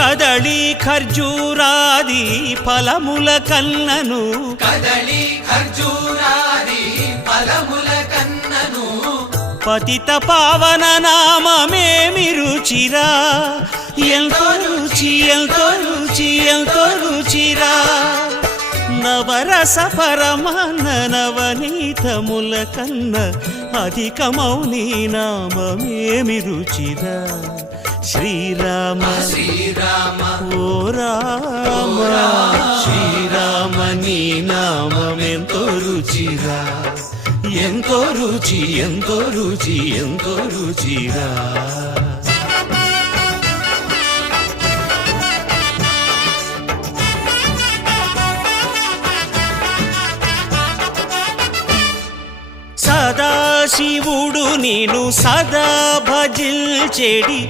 కదళి ఖర్జూరాది ఫలముల కన్నను కదళి ఖర్జూరాది ఫలముల కన్నను పతిత పావన నామమేమి రుచిరా ఎంతో రుచి ఎంతో రుచి ఎంతో రుచిరా నవరస పరమాన్న నవనీతముల కన్న అధికమౌ నీ నామమేమి రుచిరా శ్రీరామ శ్రీరామ ఓ రామ శ్రీరామ నీ నామమెంతో రుచిరా ఎంతో రుచి ఎంతో రుచి ఎంతో రుచిరా సదాశివుడు నేను సదా భజిల్చెడి